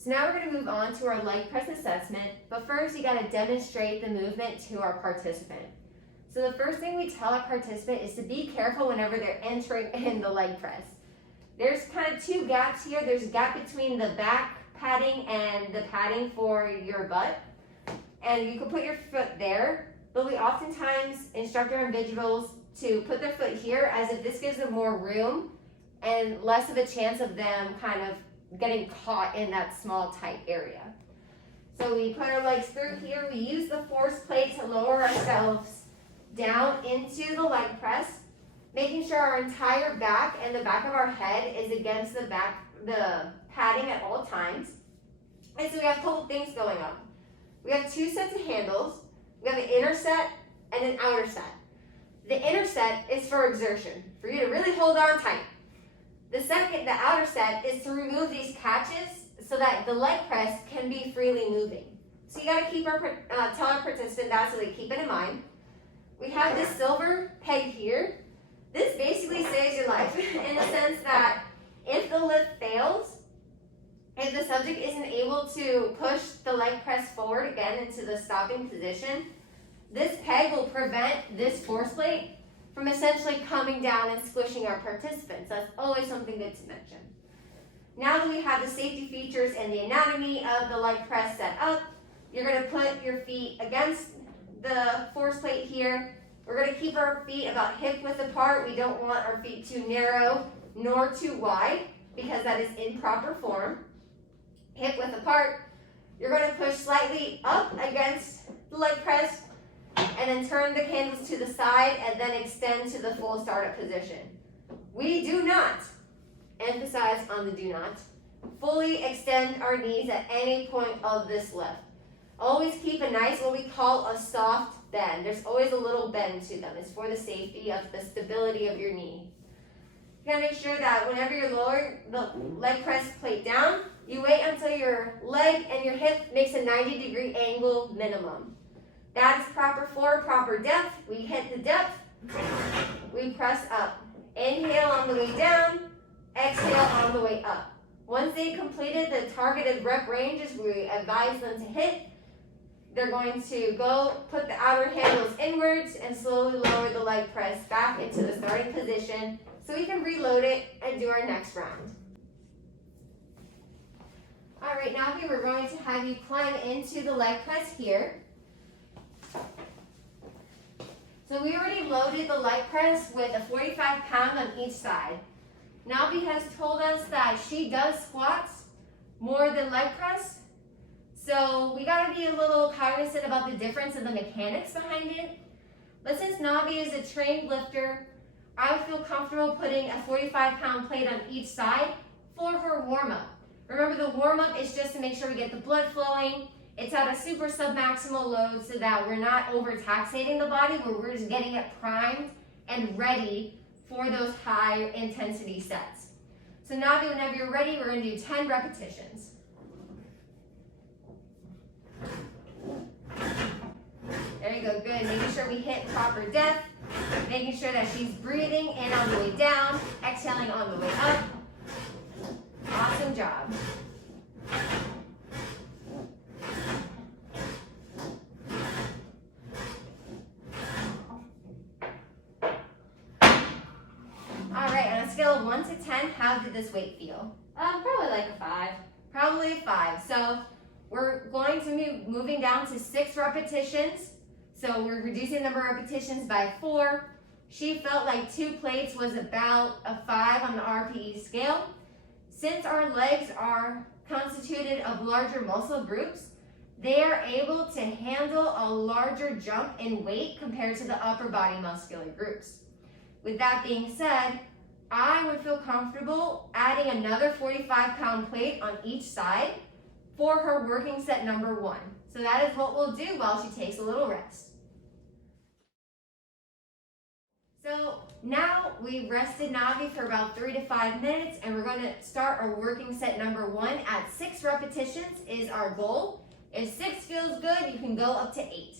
So now we're going to move on to our leg press assessment, but first you got to demonstrate the movement to our participant. So the first thing we tell our participant is to be careful whenever they're entering in the leg press. There's kind of two gaps here. There's a gap between the back padding and the padding for your butt, and you can put your foot there, but we oftentimes instruct our individuals to put their foot here as if this gives them more room and less of a chance of them kind of getting caught in that small tight area. So we put our legs through here. We use the force plate to lower ourselves down into the leg press, making sure our entire back and the back of our head is against the padding at all times. And so we have a couple things going on. We have two sets of handles. We have an inner set and an outer set. The inner set is for exertion, for you to really hold on tight. The outer set, is to remove these catches so that the leg press can be freely moving. So you got to keep tell our participant that so they keep it in mind. We have this silver peg here. This basically saves your life in the sense that if the lift fails, if the subject isn't able to push the leg press forward again into the stopping position, this peg will prevent this force plate from essentially coming down and squishing our participants. That's always something good to mention. Now that we have the safety features and the anatomy of the leg press set up, you're going to put your feet against the force plate here. We're going to keep our feet about hip width apart. We don't want our feet too narrow nor too wide because that is improper form. Hip width apart. You're going to push slightly up against the leg press and then turn the handles to the side and then extend to the full startup position. We do not, emphasize on the do not, fully extend our knees at any point of this lift. Always keep a nice, what we call a soft bend. There's always a little bend to them. It's for the safety of the stability of your knee. You gotta make sure that whenever you're lowering the leg press plate down, you wait until your leg and your hip makes a 90-degree angle minimum. That is proper form, proper depth. We hit the depth, we press up. Inhale on the way down, exhale on the way up. Once they completed the targeted rep ranges we advise them to hit, they're going to go put the outer handles inwards and slowly lower the leg press back into the starting position so we can reload it and do our next round. All right, now we're going to have you climb into the leg press here. So we already loaded the leg press with a 45-pound on each side. Navi has told us that she does squats more than leg press. So we gotta be a little cognizant about the difference in the mechanics behind it. But since Navi is a trained lifter, I would feel comfortable putting a 45-pound plate on each side for her warm-up. Remember, the warm-up is just to make sure we get the blood flowing. It's at a super submaximal load so that we're not overtaxating the body, where we're just getting it primed and ready for those high intensity sets. So Navi, whenever you're ready, we're gonna do 10 repetitions. There you go, good. Making sure we hit proper depth, making sure that she's breathing in on the way down, exhaling on the way up. Awesome job. All right, on a scale of 1 to 10, how did this weight feel? Probably like a 5. Probably a 5. So we're going to be moving down to 6 repetitions. So we're reducing the number of repetitions by 4. She felt like 2 plates was about a 5 on the RPE scale. Since our legs are constituted of larger muscle groups, they are able to handle a larger jump in weight compared to the upper body muscular groups. With that being said, I would feel comfortable adding another 45-pound plate on each side for her working set number 1. So that is what we'll do while she takes a little rest. So now we've rested Navi for about 3 to 5 minutes, and we're going to start our working set number 1 at 6 repetitions is our goal. If 6 feels good, you can go up to 8.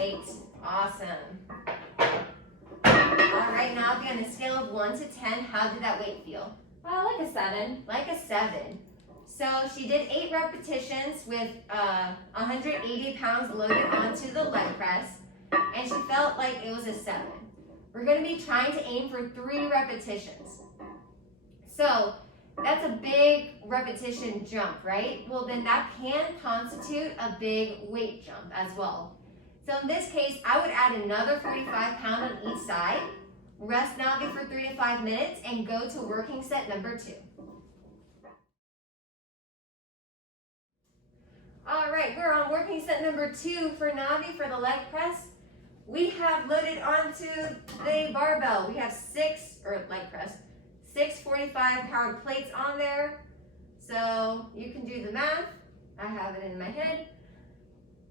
8. Awesome. All right, Navi, on a scale of 1 to 10, how did that weight feel? Like a 7. Like a 7. So she did 8 repetitions with 180 pounds loaded onto the leg press, and she felt like it was a 7. We're going to be trying to aim for 3 repetitions. So that's a big repetition jump, right? Well, then that can constitute a big weight jump as well. So in this case, I would add another 45 pounds on each side, rest Navi for 3 to 5 minutes, and go to working set number 2. All right, we're on working set number 2 for Navi for the leg press. We have loaded onto the barbell. We have 6 45-pound plates on there. So you can do the math. I have it in my head.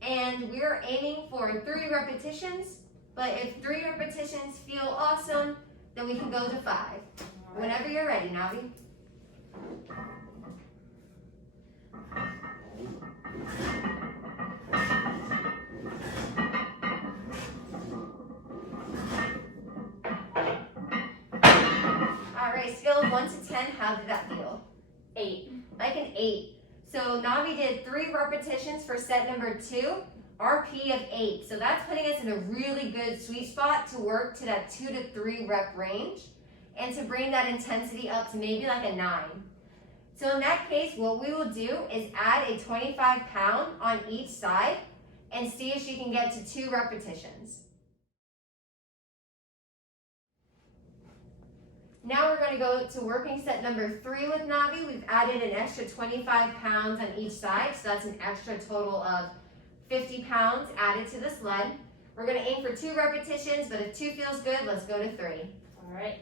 And we're aiming for 3 repetitions. But if 3 repetitions feel awesome, then we can go to 5. Whenever you're ready, Navi. Alright, scale of 1 to 10, how did that feel? 8. Like an 8. So Navi did 3 repetitions for set number 2, RP of 8. So that's putting us in a really good sweet spot to work to that 2 to 3 rep range and to bring that intensity up to maybe like a 9. So in that case, what we will do is add a 25 pound on each side and see if she can get to 2 repetitions. Now we're going to go to working set number 3 with Navi. We've added an extra 25 pounds on each side, so that's an extra total of 50 pounds added to the sled. We're going to aim for 2 repetitions, but if 2 feels good, let's go to 3. All right.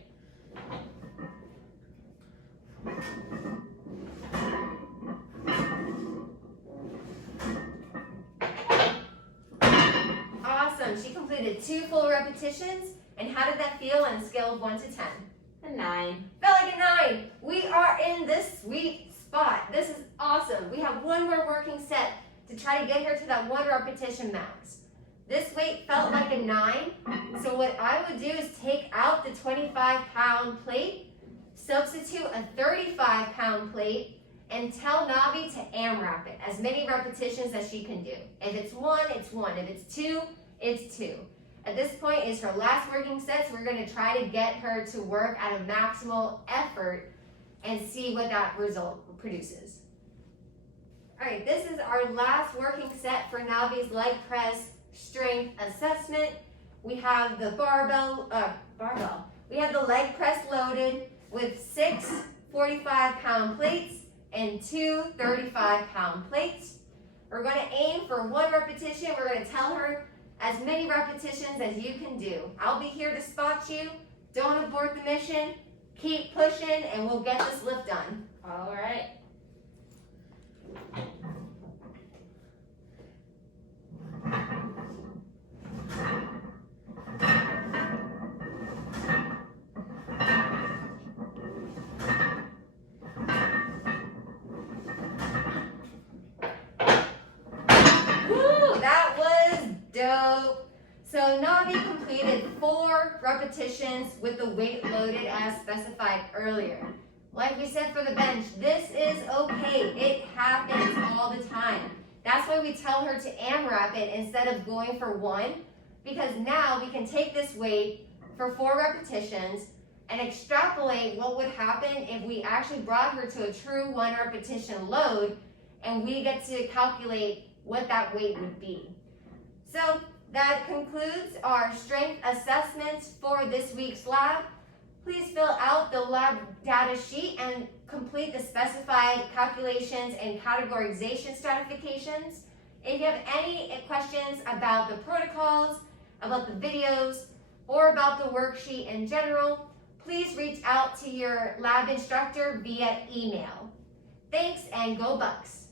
Awesome. She completed 2 full repetitions. And how did that feel on a scale of 1 to 10? A 9. Felt like a 9. We are in this sweet spot. This is awesome. We have 1 more working set to try to get her to that 1 repetition max. This weight felt like a 9. So what I would do is take out the 25-pound plate, substitute a 35-pound plate, and tell Navi to AMRAP it, as many repetitions as she can do. If it's 1, it's 1. If it's 2, it's 2. At this point is her last working set, so we're going to try to get her to work at a maximal effort and see what that result produces. All right, this is our last working set for Navi's leg press strength assessment. We have the barbell. We have the leg press loaded with 6 45-pound plates and 2 35-pound plates. We're going to aim for 1 repetition. We're going to tell her as many repetitions as you can do. I'll be here to spot you. Don't abort the mission. Keep pushing, and we'll get this lift done. All right. Dope. So Navi completed 4 repetitions with the weight loaded as specified earlier. Like we said for the bench, this is okay. It happens all the time. That's why we tell her to AMRAP it instead of going for 1, because now we can take this weight for 4 repetitions and extrapolate what would happen if we actually brought her to a true 1 repetition load, and we get to calculate what that weight would be. So that concludes our strength assessments for this week's lab. Please fill out the lab data sheet and complete the specified calculations and categorization stratifications. If you have any questions about the protocols, about the videos, or about the worksheet in general, please reach out to your lab instructor via email. Thanks, and go Bucks!